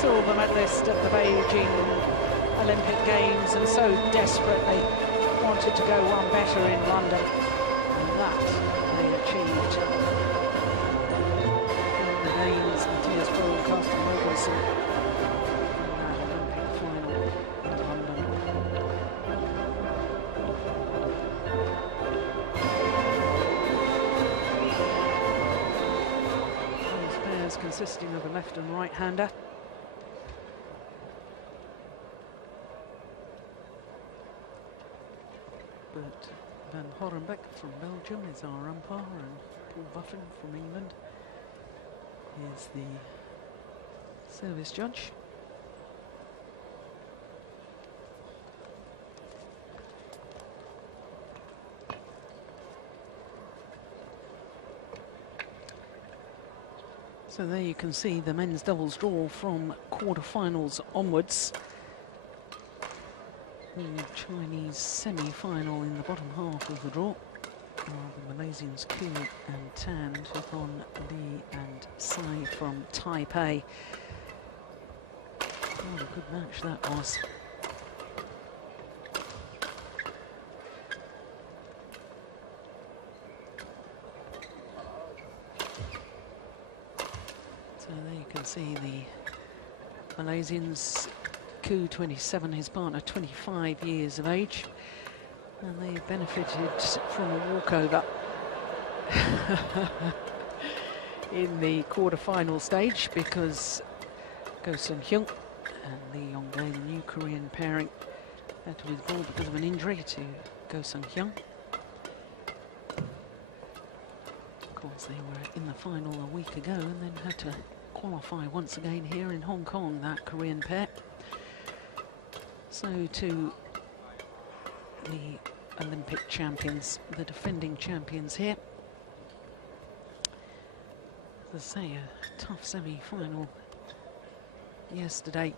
silver medalist at the Beijing Olympic Games, and so desperately wanted to go one better in London, and that they achieved. In the Games, Matthias broadcast and Wilkinson in that Olympic final in London. These pairs consisting of a left and right-hander. But Van Horenbeck from Belgium is our umpire, and Paul Buffin from England is the service judge. So there you can see the men's doubles draw from quarterfinals onwards. The Chinese semi-final in the bottom half of the draw. The Malaysians Keat and Tan took on Li and Sai from Taipei. What a good match that was. So there you can see the Malaysians. Koo, 27, his partner 25 years of age, and they benefited from a walkover in the quarter-final stage because Go Sung-hyun and Lee Yong-dae, the new Korean pairing, had to withdraw because of an injury to Go Sung-hyun. Of course, they were in the final a week ago and then had to qualify once again here in Hong Kong, that Korean pair. So to the Olympic champions, the defending champions here. As I say, a tough semi-final yesterday.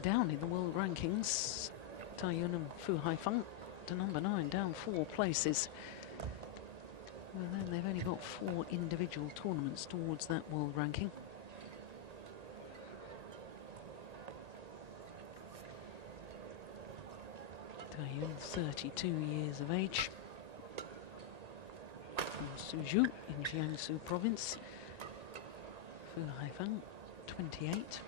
Down in the world rankings, Taiyun and Fu Haifeng to number 9, down 4 places. And then they've only got 4 individual tournaments towards that world ranking. Taiyun, 32 years of age, from Suzhou in Jiangsu province. Fu Haifeng, 28.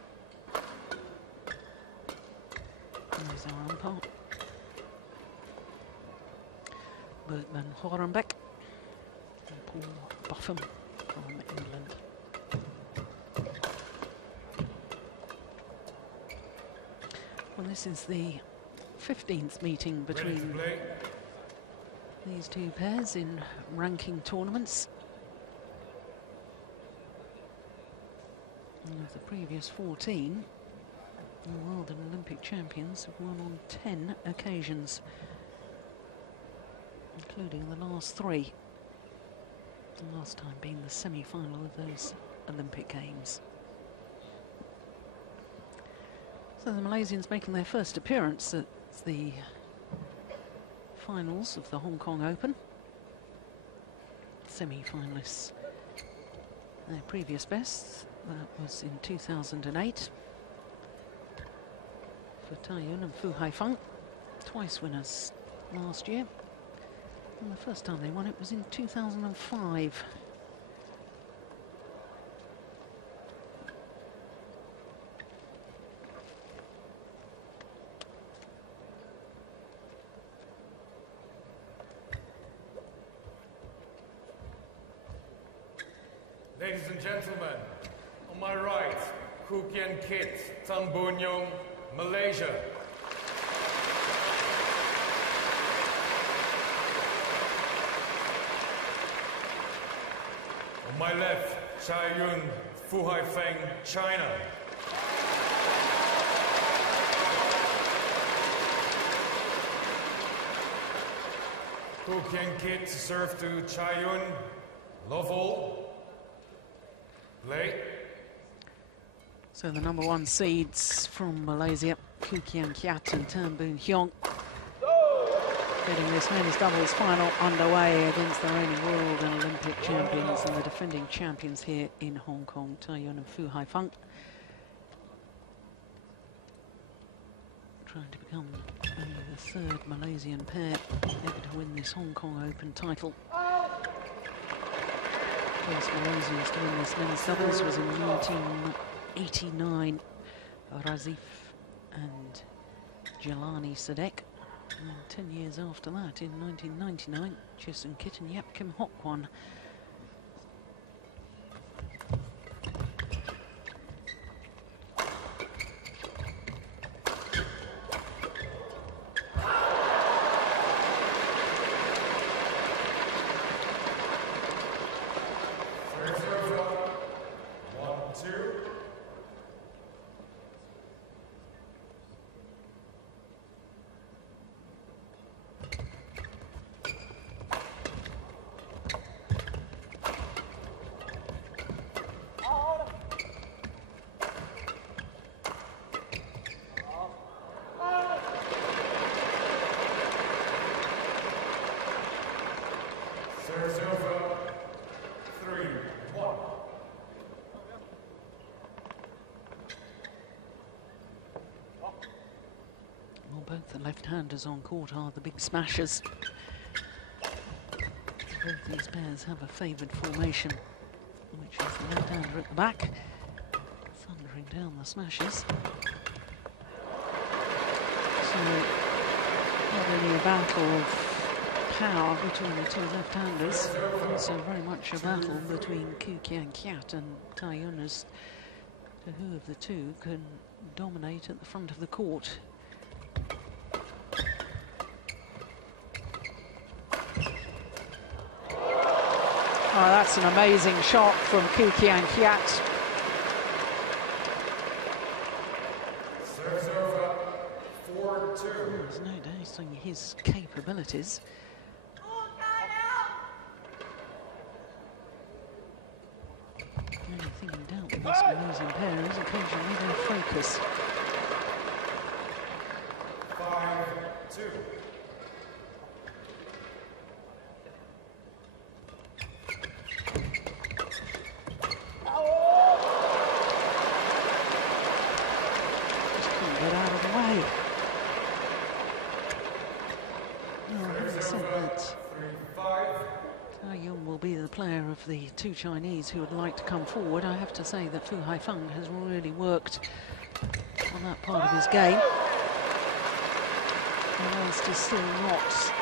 There's our umpire. Bert Van Horenbeck and Paul Buffin from England. Well, this is the 15th meeting between these two pairs in ranking tournaments. And of the previous 14, the world and Olympic champions have won on 10 occasions, including the last 3. The last time being the semi-final of those Olympic Games. So the Malaysians making their first appearance at the finals of the Hong Kong Open. Semi-finalists. Their previous best, that was in 2008. For Taiyun and Fu Haifeng, twice winners last year. And the first time they won it was in 2005. Ladies and gentlemen, on my right, Keat, Tan Boon, Malaysia. On my left, Taiyun, Fu Haifeng, China. Keat to serve to Taiyun, love all. Play. So the number 1 seeds from Malaysia, Keat and Tan Boon Heong, getting this men's doubles final underway against the reigning world and Olympic champions and the defending champions here in Hong Kong, Taiyun and Fu Haifeng. trying to become only the third Malaysian pair ever to win this Hong Kong Open title. First Malaysians to win this men's doubles was in 1989. Razif and Jelani Sadek. And 10 years after that, in 1999, Chison Kit and Yap Kim Hock won. Both the left-handers on court are the big smashers. Both these pairs have a favoured formation, which is the left-hander at the back, thundering down the smashes. So, not really a battle of power between the two left-handers, also very much a battle between Keat and Taiyun as to who of the two can dominate at the front of the court. Oh, that's an amazing shot from Keat. Serves over 4-2. There's no doubting his capabilities. The only thing in doubt with this Malaysian pair is occasionally their focus. 5-2. Of the two Chinese who would like to come forward, I have to say that Fu Haifeng has really worked on that part of his game. Whilst he's still not,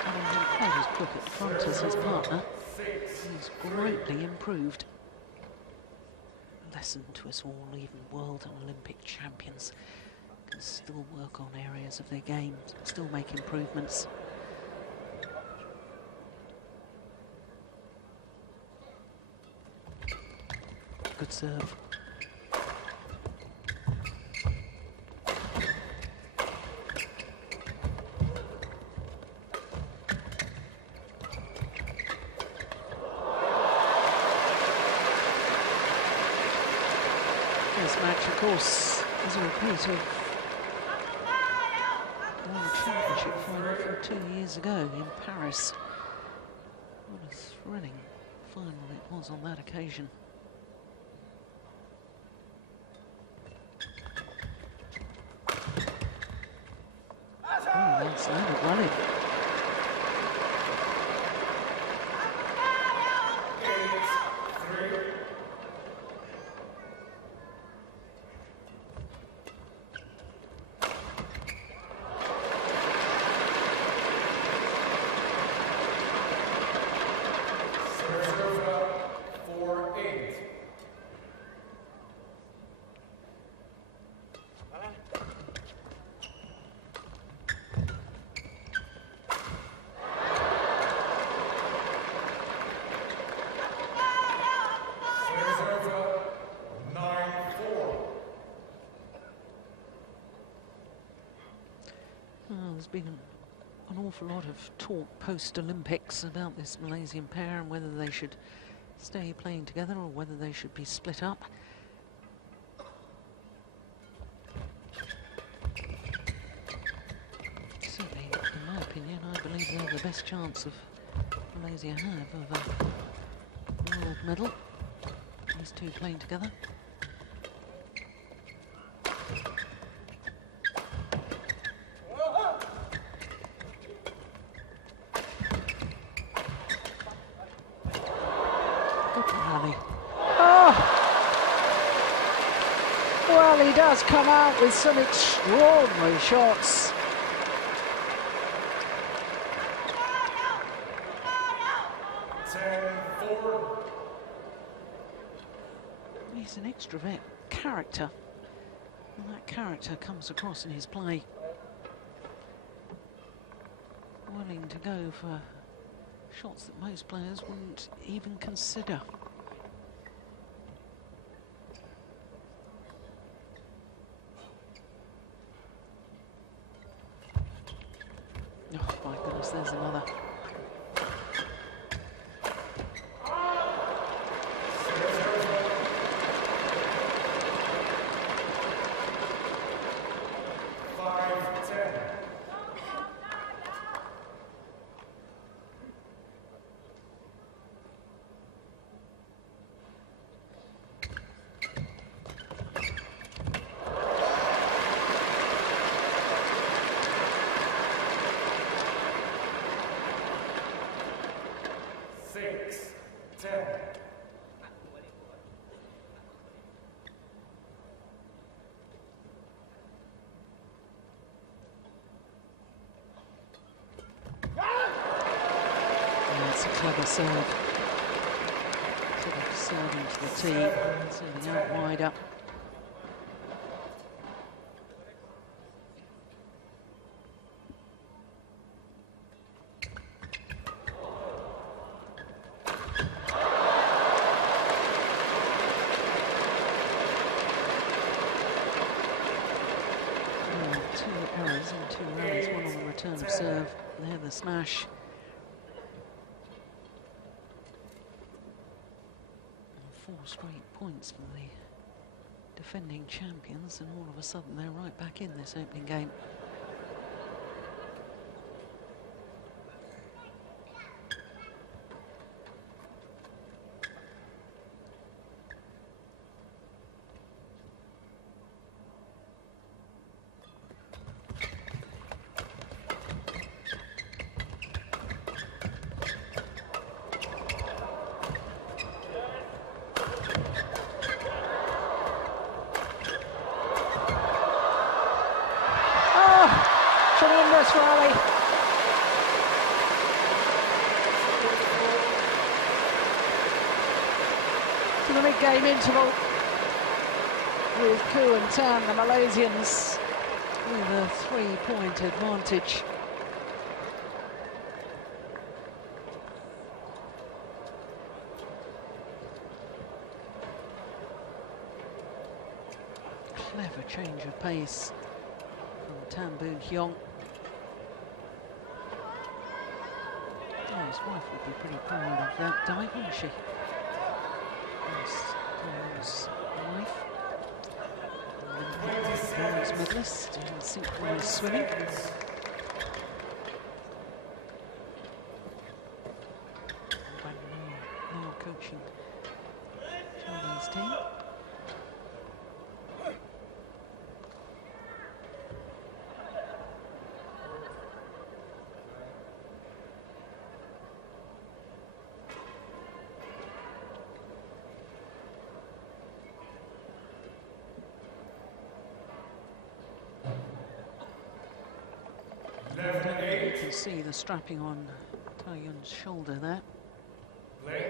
I don't think, quite as quick at the front as his partner, he's greatly improved. A lesson to us all, even world and Olympic champions can still work on areas of their game, still make improvements. Good serve. This match, of course, is a repeat of the World Championship final from 2 years ago in Paris. What a thrilling final it was on that occasion. That's landed running. There's been an awful lot of talk post-Olympics about this Malaysian pair and whether they should stay playing together or whether they should be split up. Certainly, in my opinion, I believe they have the best chance of Malaysia have of a world medal. These two playing together. Well, he does come out with some extraordinary shots. He's an extrovert character, and that character comes across in his play. Willing to go for shots that most players wouldn't even consider. Oh my goodness, there's another. Clever serve. Sort of serve into the tee, serving out wider. Two errors and two rallies, one on the return of serve. There the smash. 4 straight points for the defending champions, and all of a sudden they're right back in this opening game. Tremendous rally. To the mid-game interval with Koo and Tan, the Malaysians, with a 3-point advantage. Clever change of pace from Tan Boon Heong. His wife would be pretty proud of that dive, wouldn't she? His wife, bronze medalist in synchronized swimming. Now coaching Chinese team. You can see the strapping on Taiyun's shoulder there. Of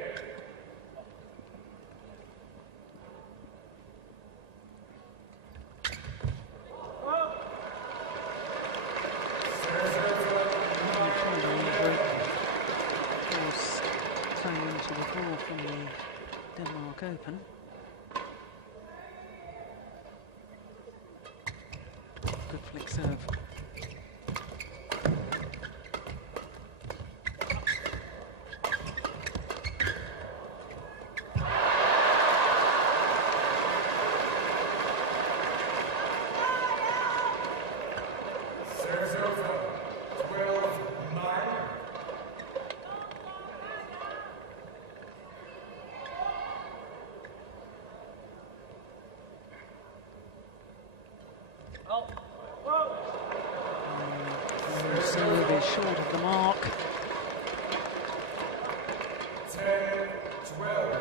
course, Taiyun to withdraw from the Denmark Open. Good flick serve. Serve is short of the mark. 10-12.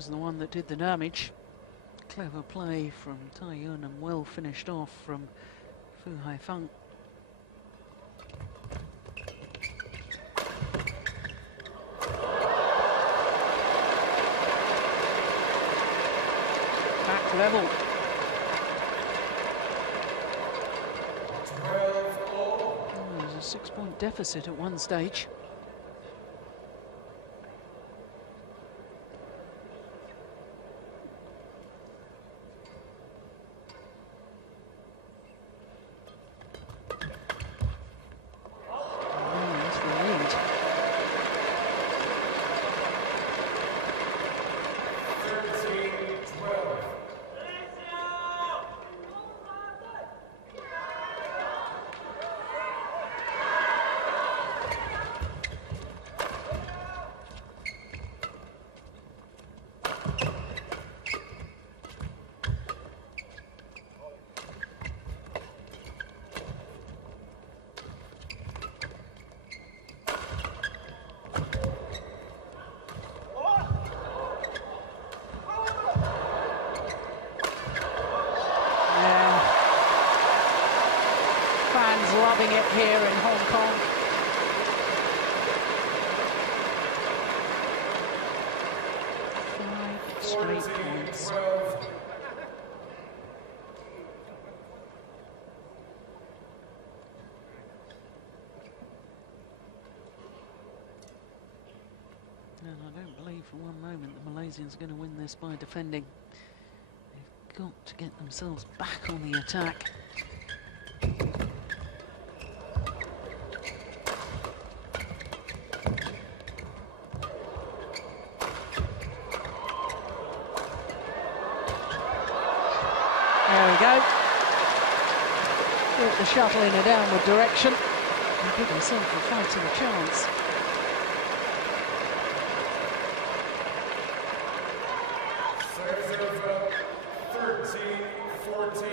was the one that did the damage. Clever play from Taiyun and well finished off from Fu Haifeng. Back level. There was a 6-point deficit at one stage. Loving it here in Hong Kong. Five straight points. And I don't believe for one moment the Malaysians are going to win this by defending. They've got to get themselves back on the attack. Brought the shuttle in a downward direction and give himself a fighting chance. Serves over 13-14.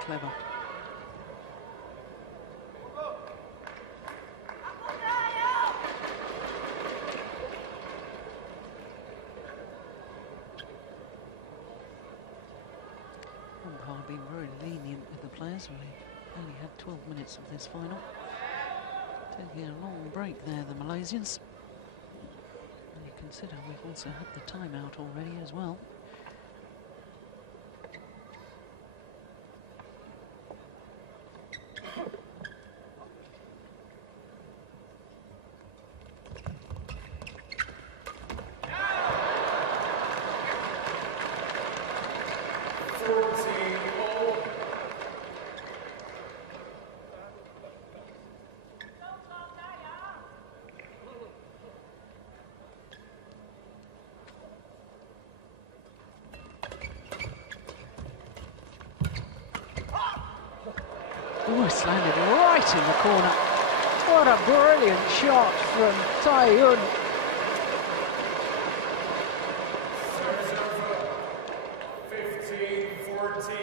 Clever. Been very lenient with the players. We only had 12 minutes of this final. Taking a long break there, the Malaysians. And you consider we've also had the timeout already as well. Oh, it's landed right in the corner. What a brilliant shot from Taiyun. Serves over 15-14.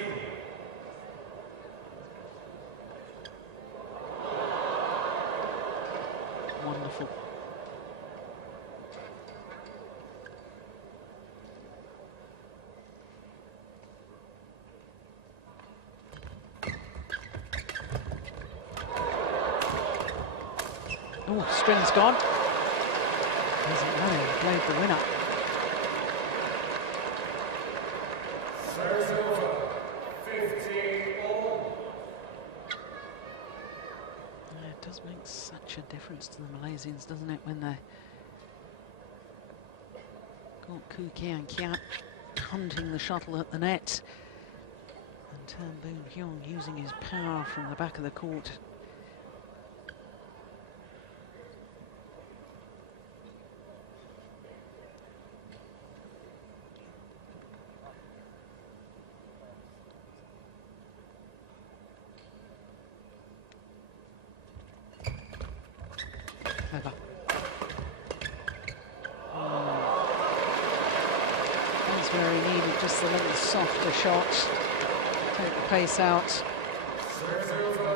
Wonderful. Oh, string's gone. Doesn't know, he played the winner. Serves over 15-all. It does make such a difference to the Malaysians, doesn't it, when they're got Kien and Keat hunting the shuttle at the net, and Boon Heong using his power from the back of the court. Clever. That's where he needed just a little softer shot. Take the pace out. Serves over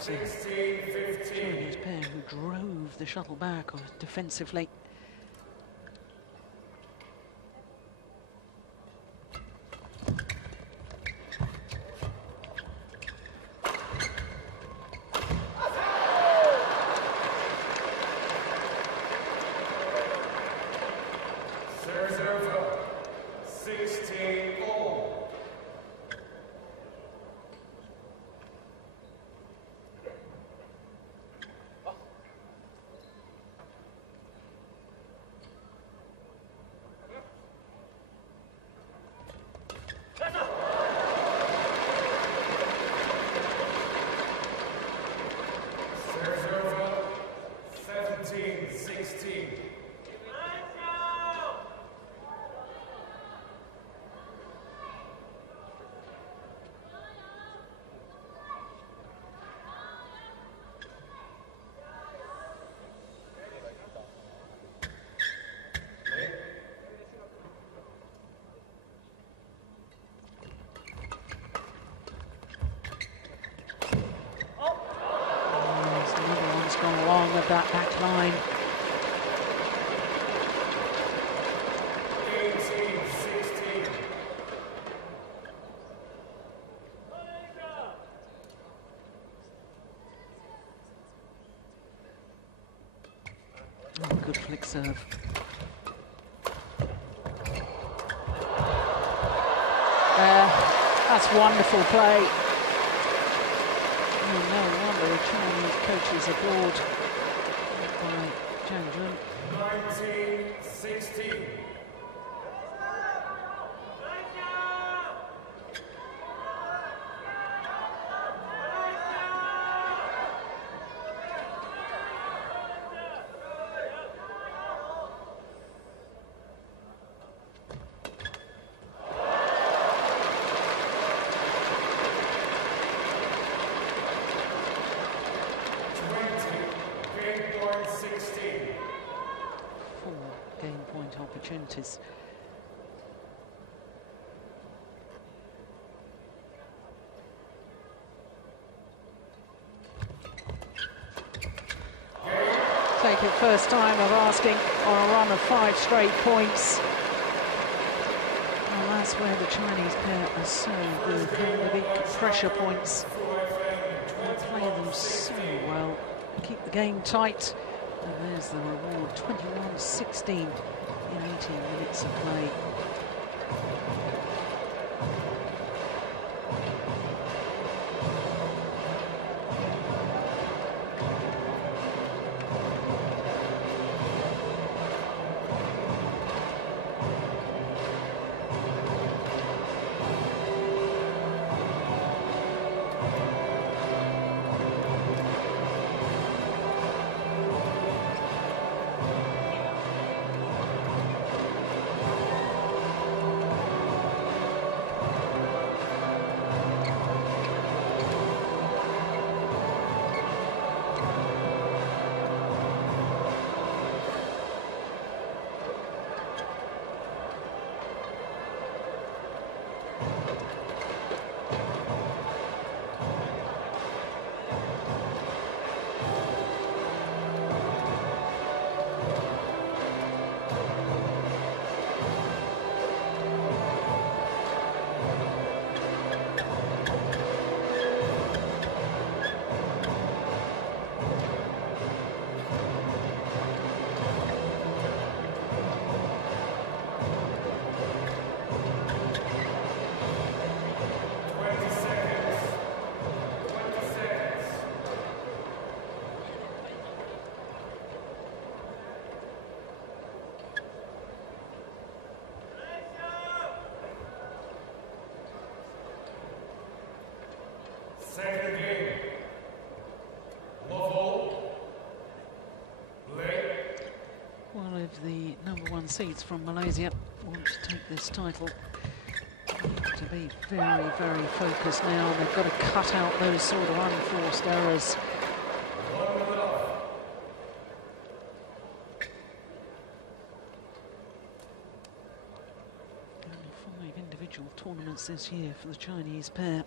it's a Chinese pair who drove the shuttle back defensively. Gone along of that back line. Oh, good flick serve. That's wonderful play. Oh, no wonder the Chinese coaches aboard by Zhang Jun. 19-16. Opportunities. Take it first time of asking on a run of 5 straight points. Well, that's where the Chinese pair are so good. The big pressure points. They play them so well. Keep the game tight. And there's the reward, 21-16 in 18 minutes of play. Second game. Level. Play. Well, if the #1 seeds from Malaysia want to take this title, they need to be very, very focused now. They've got to cut out those sort of unforced errors. Only 5 individual tournaments this year for the Chinese pair.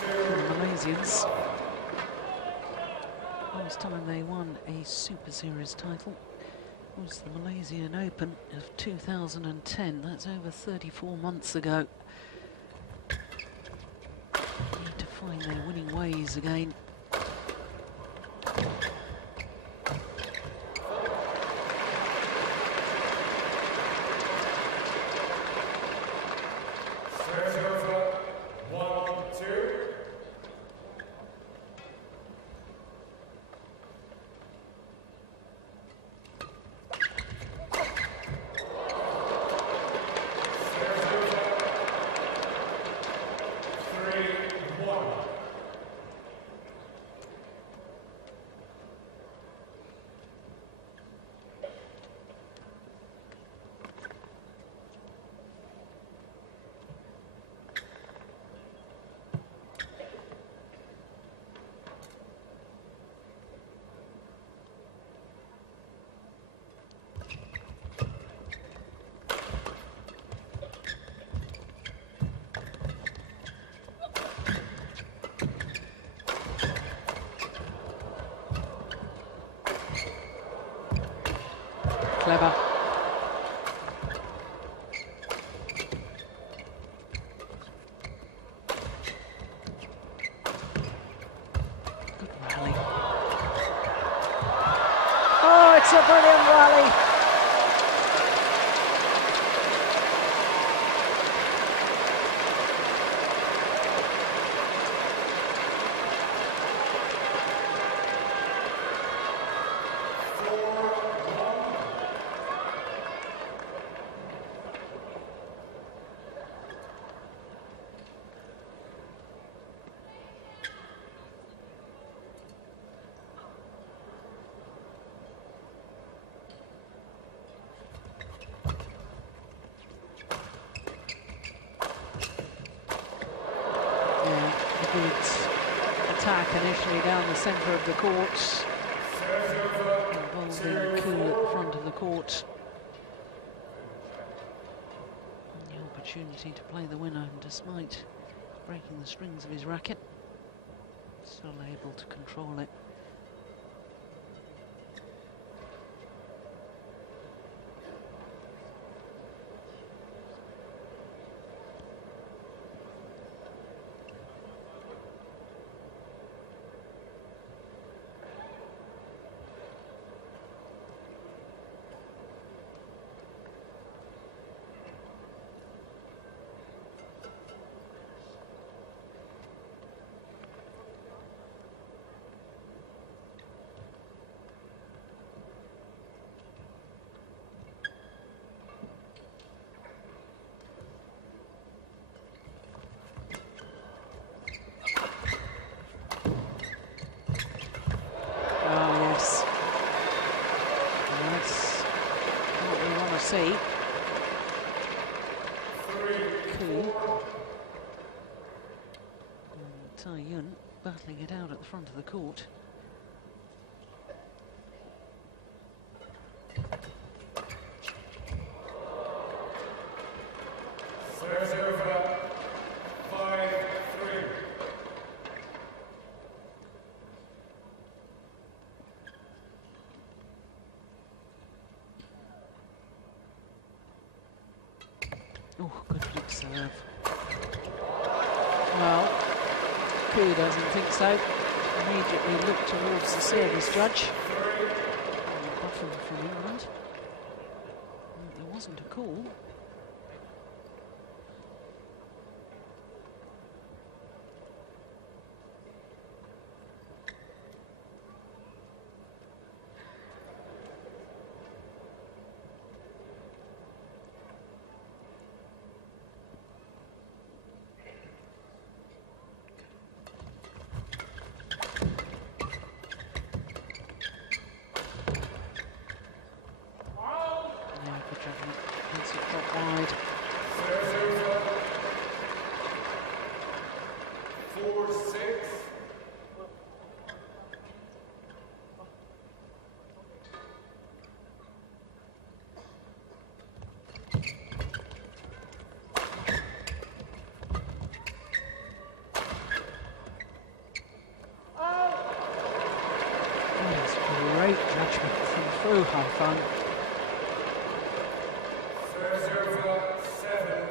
The Malaysians. Last time they won a Super Series title was the Malaysian Open of 2010. That's over 34 months ago. Need to find their winning ways again. Clever. Good rally. Oh, it's a brilliant rally. Good attack initially down the centre of the court, involving Keat at the front of the court. And the opportunity to play the winner, and despite breaking the strings of his racket, still able to control it. See Kien and Taiyun battling it out at the front of the court. Oh, good flick serve. Well, Keat doesn't think so. Immediately looked towards the service judge. Buffing from England. There wasn't a call. Fu Haifeng.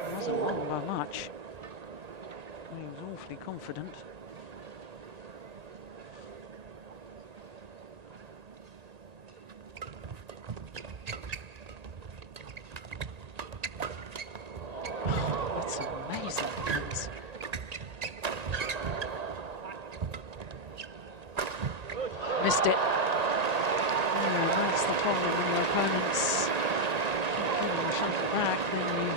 It wasn't wrong by much. He was awfully confident. That's amazing defense. Missed it. Yeah, that's the problem when your opponents shuttle back, then you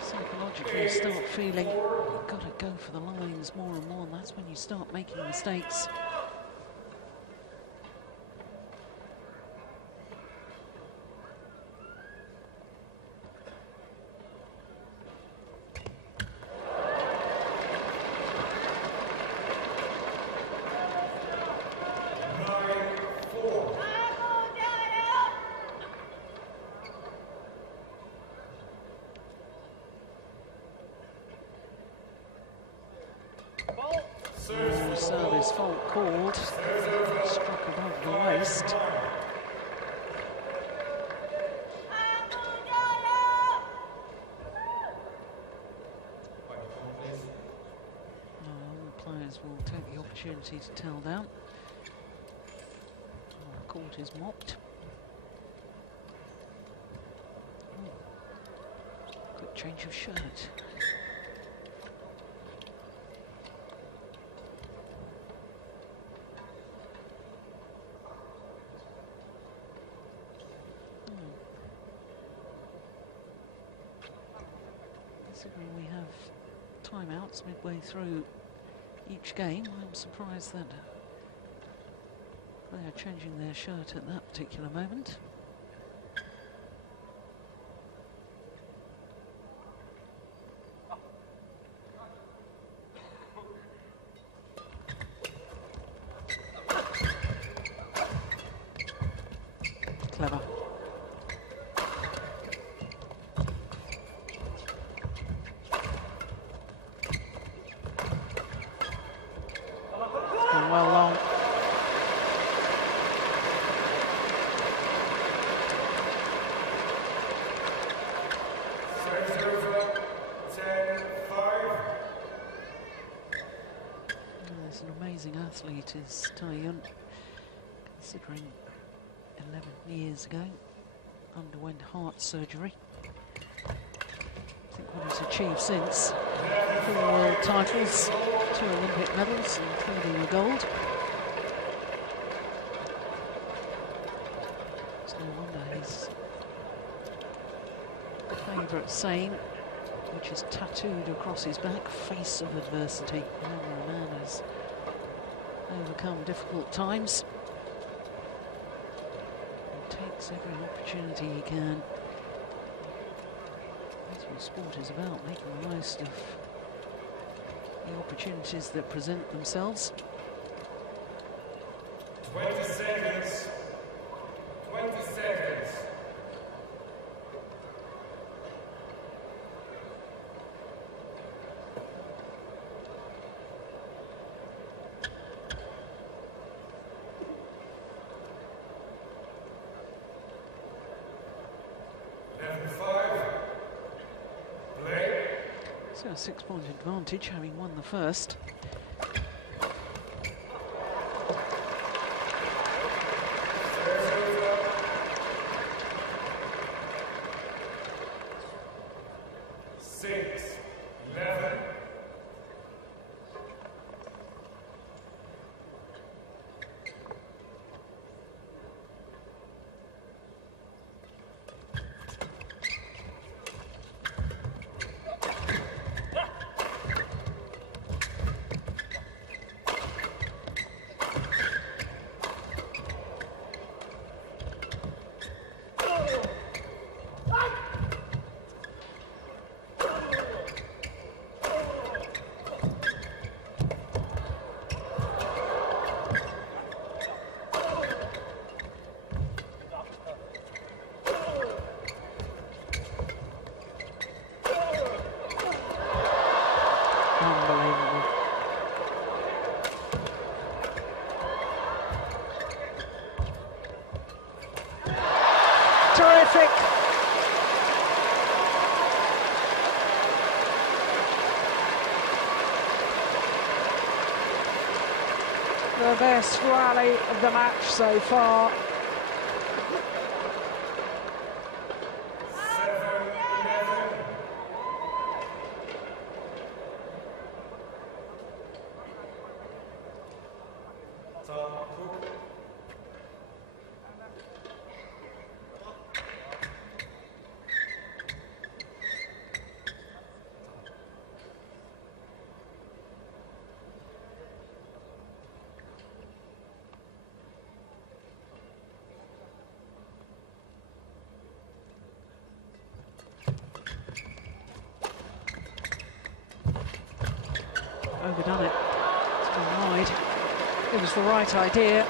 psychologically start feeling you've got to go for the lines more and more, and that's when you start making mistakes. Service fault called. Struck above the waist. All players will take the opportunity to tell down. The court is mopped. Quick change of shirt. We have timeouts midway through each game. I'm surprised that they are changing their shirt at that particular moment. Clever. Well long. He's an amazing athlete, is Taiyun, considering 11 years ago underwent heart surgery. I think what he's achieved since: 4 world titles, 2 Olympic medals, including a gold. It's no wonder his favourite saying, which is tattooed across his back, face of adversity. Whenever a man has overcome difficult times, he takes every opportunity he can. That's what sport is about, making the most of the opportunities that present themselves. 20 seconds. 20 seconds. So a 6-point advantage, having won the first. The best rally of the match so far. Overdone it. It's gone wide. It was the right idea.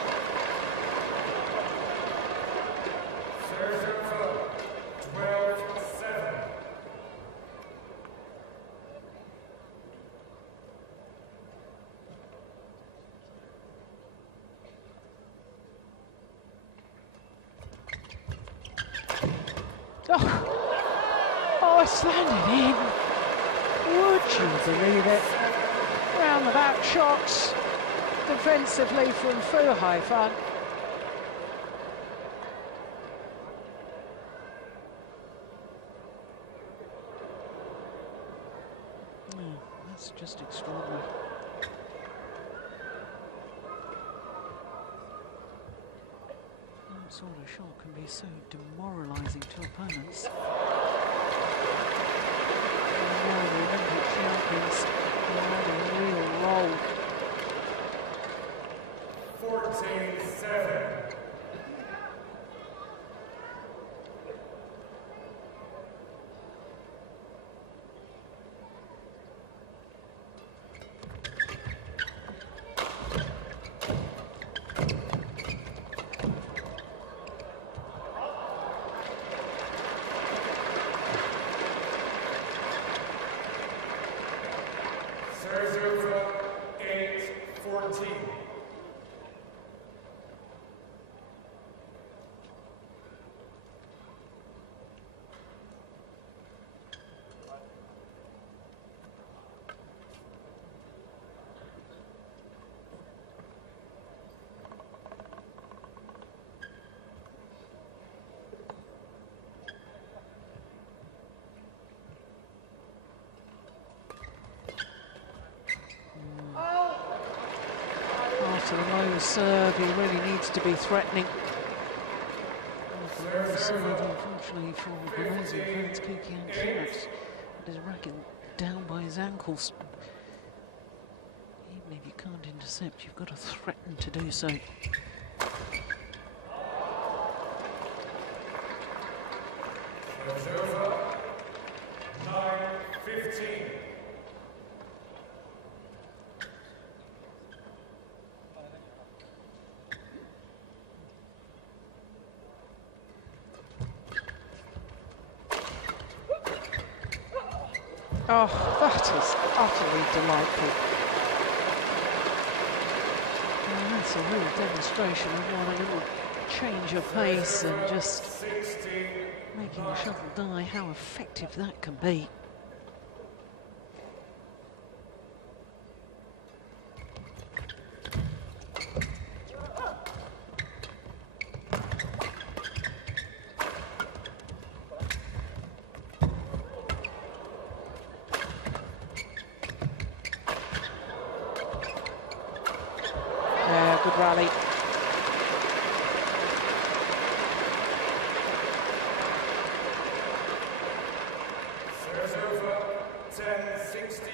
Oh, it's landed in. Would you believe it? Round the back shots defensively from Fu Haifeng. That's just extraordinary. That sort of shot can be so demoralising to opponents. Now the Olympic champions are on a real roll. 14-7. After the low serve, he really needs to be threatening. After the low serve, unfortunately for Malaysian fans, Kien Keat had his racket down by his ankles. Even if you can't intercept, you've got to threaten to do so. It's over. 9-15. Oh, that is utterly delightful. Well, that's a real demonstration of what a little change of pace and just making the shuttle die, how effective that can be. Good rally. Serves over. 10-16.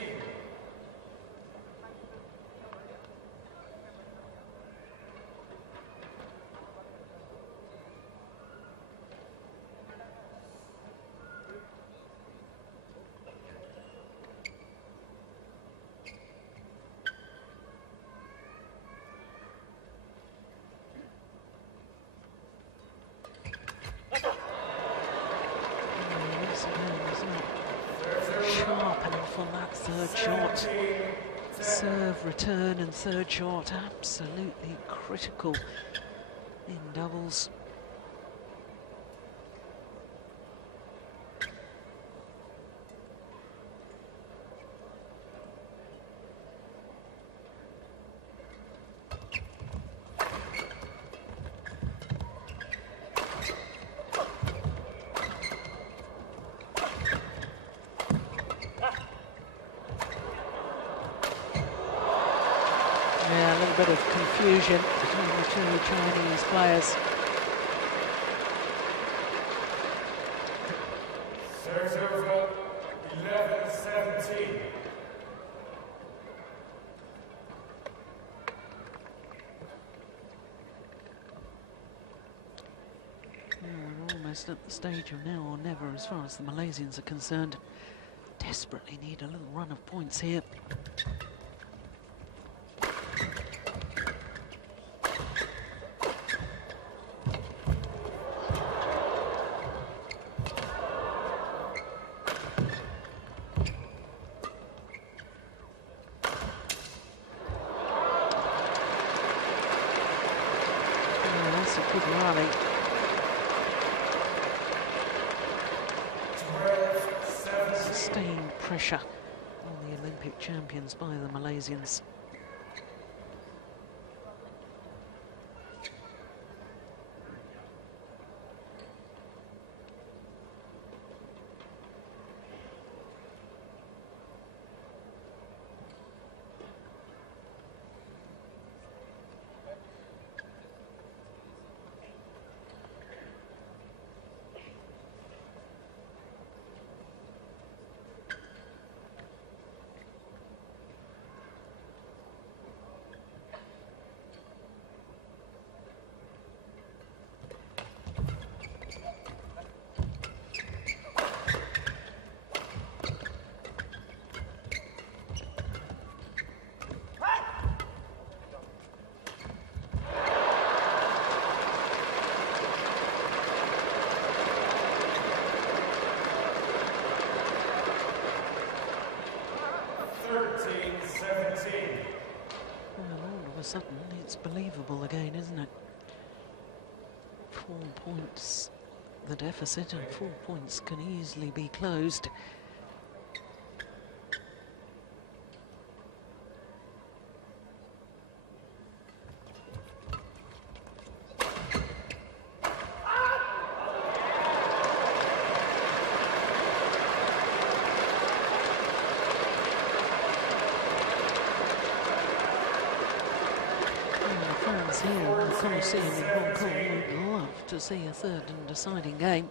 Sharp enough on that third shot. Serve, return and third shot, absolutely critical in doubles. Yeah, a little bit of confusion between the two Chinese players. Serves over 11-17. We're almost at the stage of now or never as far as the Malaysians are concerned. Desperately need a little run of points here. Good rally. Sustained pressure on the Olympic champions by the Malaysians. Well, all of a sudden, it's believable again, isn't it? 4 points, the deficit, and 4 points can easily be closed. Here in the Coliseum in Hong Kong would love to see a third and deciding game.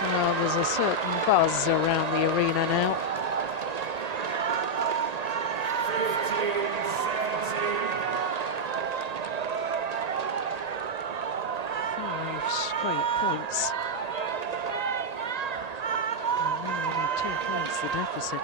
Well, there's a certain buzz around the arena now. 5 straight points. And now only 2 points the deficit.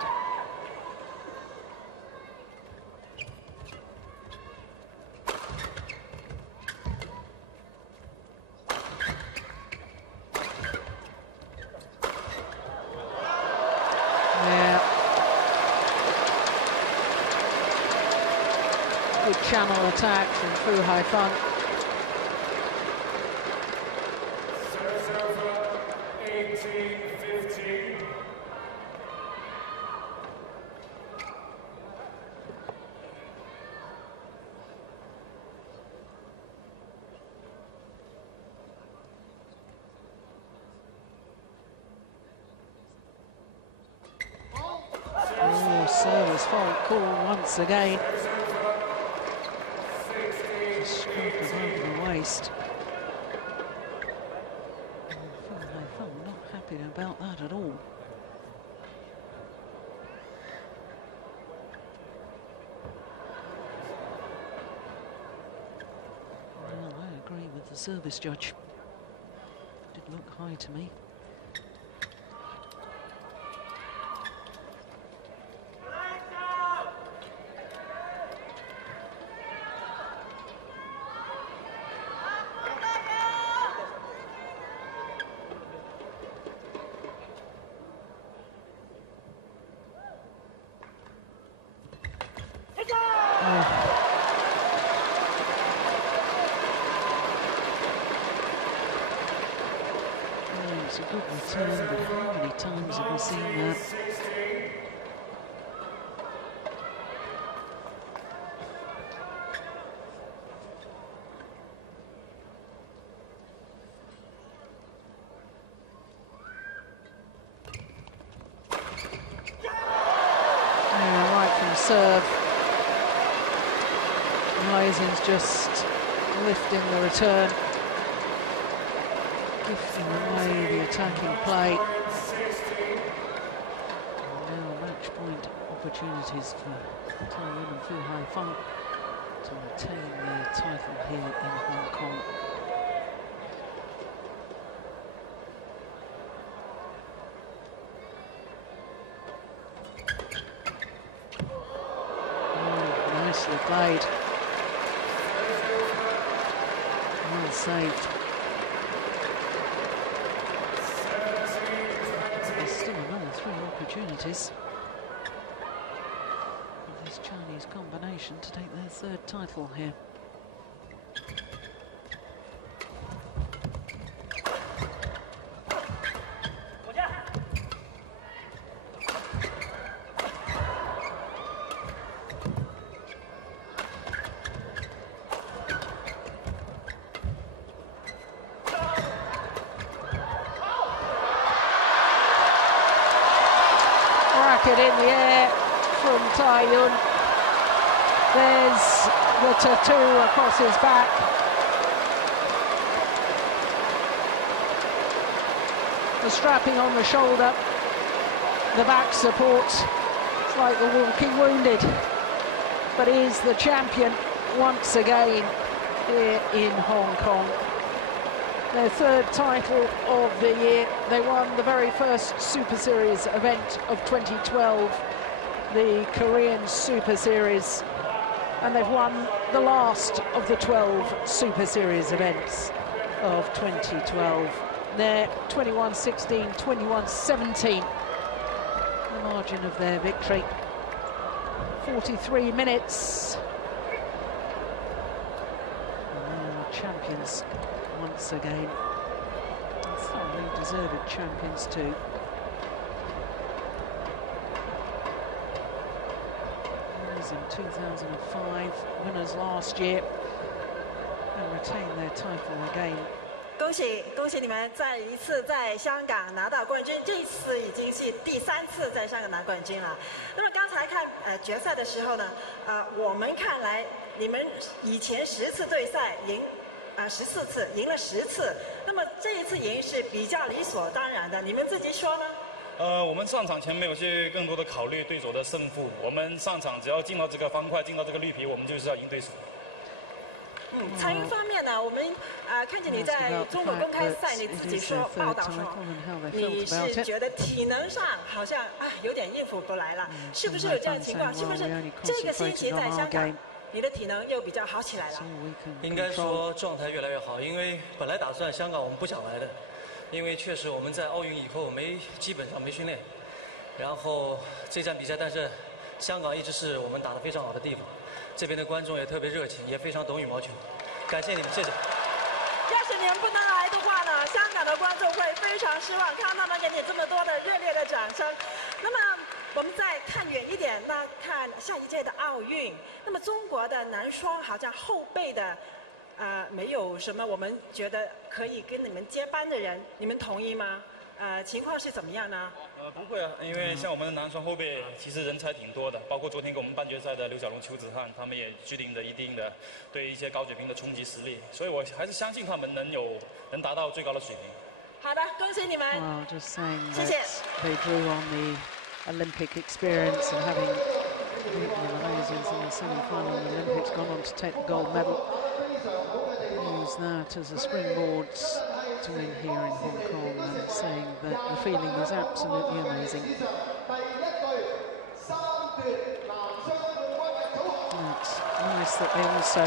Good channel attack from Fu Haifeng. Serves over 18-15. Oh, service fault call once again. Scrap above the waist. I'm not happy about that at all. Well, I agree with the service judge. Did look high to me. It's a good return, but how many times have we seen that? Yeah, right from serve. Meisen's just lifting the return, gifting away the attacking play. And now match point opportunities for Taiyuan and Fu Haifeng to retain their title here in Hong Kong. Oh, nicely played. Well saved. There's still another 3 opportunities of this Chinese combination to take their 3rd title here. Racket in the air from Taiyuan. There's the tattoo across his back. The strapping on the shoulder, the back support. It's like the walking wounded. But he is the champion once again here in Hong Kong. Their 3rd title of the year. They won the very first Super Series event of 2012, the Korean Super Series, and they've won the last of the 12 Super Series events of 2012. They're 21-16, 21-17, the margin of their victory. 43 minutes. And they are champions once again. Thoroughly deserved champions too. Winners in 2005, winners last year, and retain their title again. 恭喜你们再一次在香港拿到冠军，这一次已经是第3次在香港拿冠军了。那么刚才看决赛的时候呢，我们看来你们以前10次对赛赢14次，赢了10次，那么这一次赢是比较理所当然的，你们自己说呢？我们上场前没有去更多的考虑对手的胜负，我们上场只要进到这个方块，进到这个绿皮，我们就是要赢对手。参与方面呢，我们看见你在中国公开赛，你自己说报道说，你是觉得体能上好像有点应付不来了，是不是有这样的情况？是不是这个星期在香港，你的体能又比较好起来了？应该说状态越来越好，因为本来打算香港我们不想来的，因为确实我们在奥运以后基本上没训练，然后这站比赛，但是香港一直是我们打得非常好的地方。 这边的观众也特别热情，也非常懂羽毛球，感谢你们，谢谢。要是你们不能来的话呢，香港的观众会非常失望，看到他们给你这么多的热烈的掌声。那么我们再看远一点，那看下一届的奥运，那么中国的男双好像后备的，没有什么我们觉得可以跟你们接班的人，你们同意吗？情况是怎么样呢？不会啊，因为像我们的男双后备，其实人才挺多的，包括昨天跟我们半决赛的刘小龙、邱子瀚，他们也具定的一定的对一些高水平的冲击实力，所以我还是相信他们能达到最高的水平。好的，恭喜你们！ Well, just saying 谢谢。 that they drew on the Olympic experience and having beaten the Malaysians in the semi-final of the Olympics, gone on to take the gold medal. Use that as a springboard to win here in Hong Kong, and saying that the feeling is absolutely amazing. It's nice that they also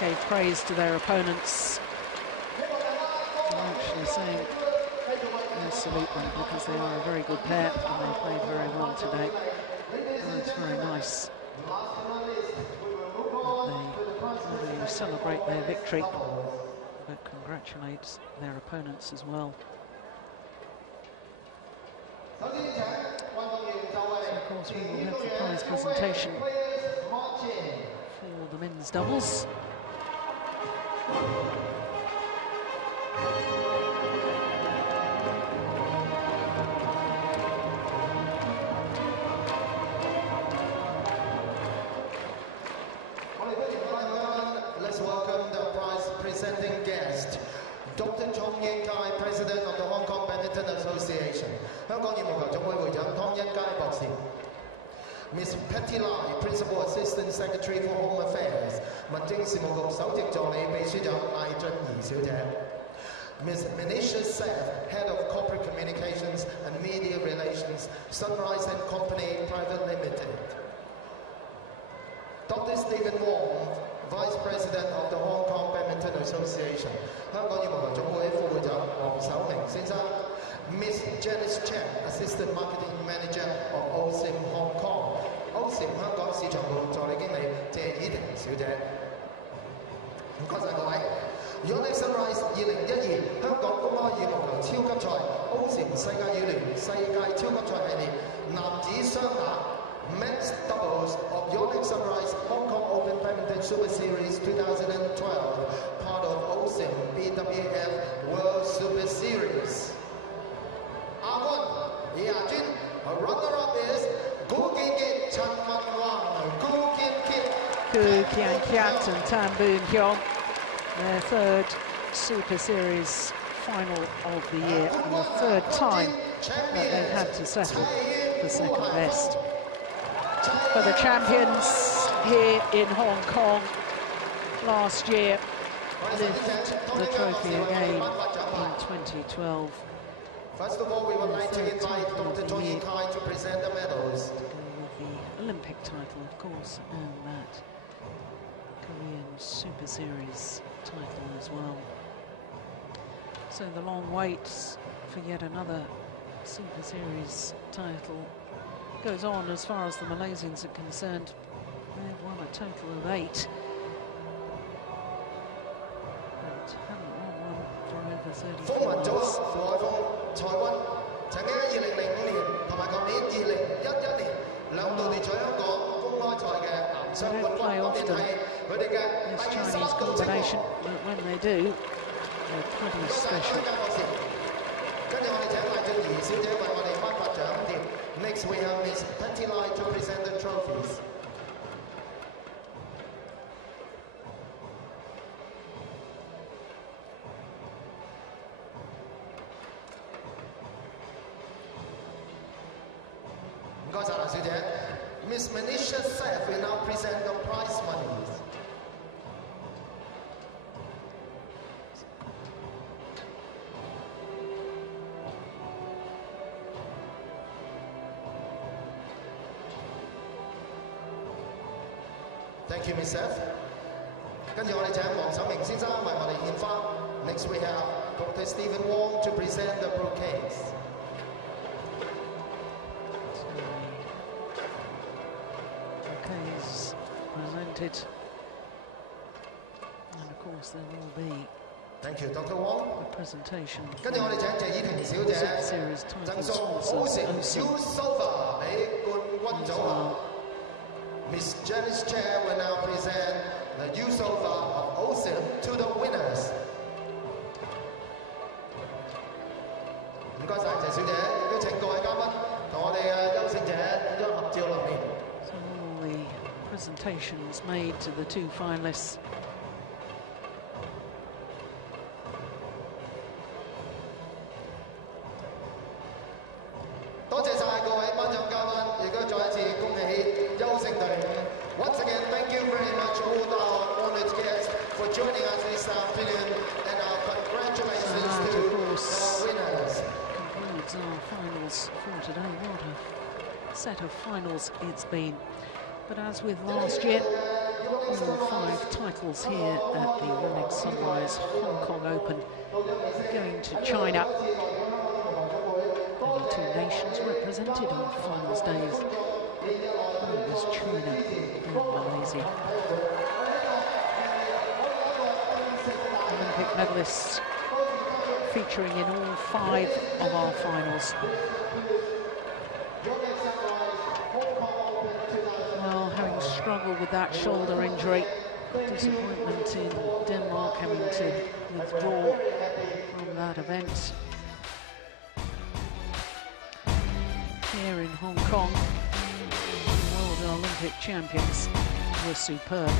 gave praise to their opponents. They're actually saying they salute them because they are a very good pair and they played very well today. And it's very nice that they celebrate their victory but congratulates their opponents as well. So of course we will have the prize presentation for the men's doubles. Let's welcome the prize presenting guest, Dr. Chong Yin Kai, President of the Hong Kong Badminton Association. 香港羽毛球總會會長湯一佳博士。Miss Patty Lai, Principal Assistant Secretary for Home Affairs, 民政事務局首席助理秘書長艾俊儀小姐。Miss Manisha Seth, Head of Corporate Communications and Media Relations, Sunrise and Company Private Limited. Dr. Stephen Wong, Vice President of the Hong Kong Badminton Association. 香港羽毛球總會副會長黃守明先生。Miss Janice Chen, Assistant Marketing Manager of OSIM Hong Kong. OSIM 香港市場部助理經理謝以婷小姐。唔該曬各位。Yonex-Sunrise 2012香港公開羽毛球超級賽 OSIM 世界羽聯世界超級賽系列男子雙打。Men's doubles of Yonex-Sunrise Hong Kong Open Badminton Superseries 2012, part of OSIM BWF World Superseries. 亞軍亞軍 runner-up is Kien, Chan Man Kien, Keat and Tan Boon Heong, their third Superseries final of the year and the third time that they've had to settle for second best. For the champions here in Hong Kong last year, lift the trophy again in 2012. First of all, we would like to invite Dr. Chong Yin Kai to present the medals. With the Olympic title, of course, and that Korean Super Series title as well. So the long wait for yet another Super Series title goes on as far as the Malaysians are concerned. They've won a total of 8. But haven't won one for over 34 風雲組合 years. 胡海峰、蔡溫曾經喺2005年同埋舊年2011年兩度奪取香港公開賽嘅男雙冠軍。我哋睇佢哋嘅 This 第三 Chinese 度 combination, but when they do, they're pretty special. 跟住我哋請賴俊儀小姐為我哋頒發獎碟。Next we have Miss Patty Lai to present the trophies. Miss Manisha Seth will now present the prize monies. Thank you, Miss Seth. 跟住我哋請黃守明先生為我哋獻花。Next we have Dr. Stephen Wong to present the bouquets. Bouquets presented, and of course there will be Thank you, Dr. Wong. a presentation. 跟住我哋請謝依婷小姐 Series 贈 title 送 sponsors OSIM OSIM. Sofa 俾冠軍組合。Miss Janice Chair will now present the U Sofa of OSIM to the winners. 唔該曬謝小姐，亦都請各位嘉賓同我哋嘅優勝者影張合照留念。So all the presentations made to the two finalists. 多謝曬各位頒獎嘉賓，亦都再一次恭喜優勝隊伍。Once again, thank you very much all our honoured guests for joining us this afternoon, and our congratulations That, to of course, our winners. concludes our finals for today. What a set of finals it's been. But as with last year, all 5 titles here at the Yonex-Sunrise Hong Kong Open going to China. Only 2 nations represented on finals days. It was China and Malaysia. Olympic Olympic medalists featuring in all 5 of our finals. Well, having struggled with that shoulder injury, disappointment in Denmark having to withdraw from that event. Here in Hong Kong, the World Olympic champions were superb.